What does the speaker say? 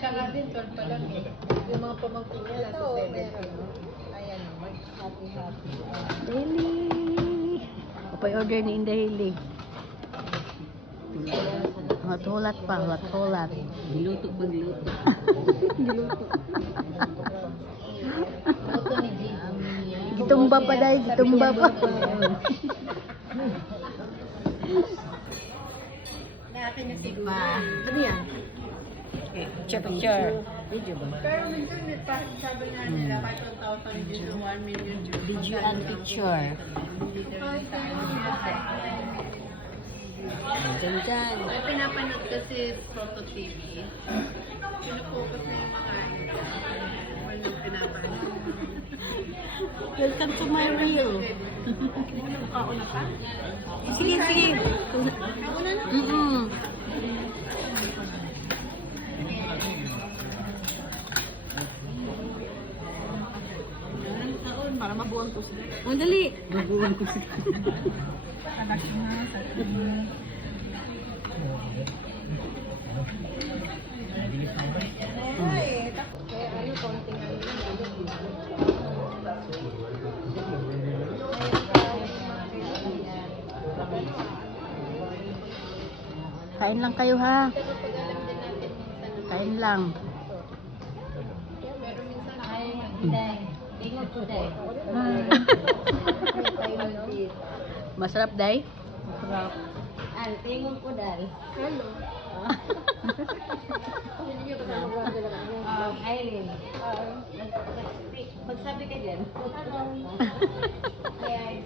Siya nga din, 12 pa lang eh. Yung mga pamangkin niya, nasa 7. Ayan naman, happy. Daily. Kapag order ni Inday Hili. Hulat pa, hulat. Giluto pa, giluto. Giluto. Ito ni G. Gitumba pa dahil, gitumba pa. Natin yung siguro. Ano yan? Picture. Video ba? Pero minsan, parang sabi nga nila, kahit 1,000 views o 1 million views. Video and picture. Ganyan. Ay, pinapanood kasi Proto TV. Pinafocus na yung makain. Walang pinapanood. Welcome to my reel. Nakauna pa? Sige. Nakauna na? Taon, para mabuwan ko sila. Oh, dali. Baguhan ko siya. Ay, kaya ano, konting ano lang. Kain lang kayo ha. Kain lang. Pero minsan ako, Tingnan ko dahil. Masarap day? Masarap. Tingnan ko dahil. hello. Hindi niyo kasama ko lang. Aileen. Magsabi ka dyan. Hello. Yes.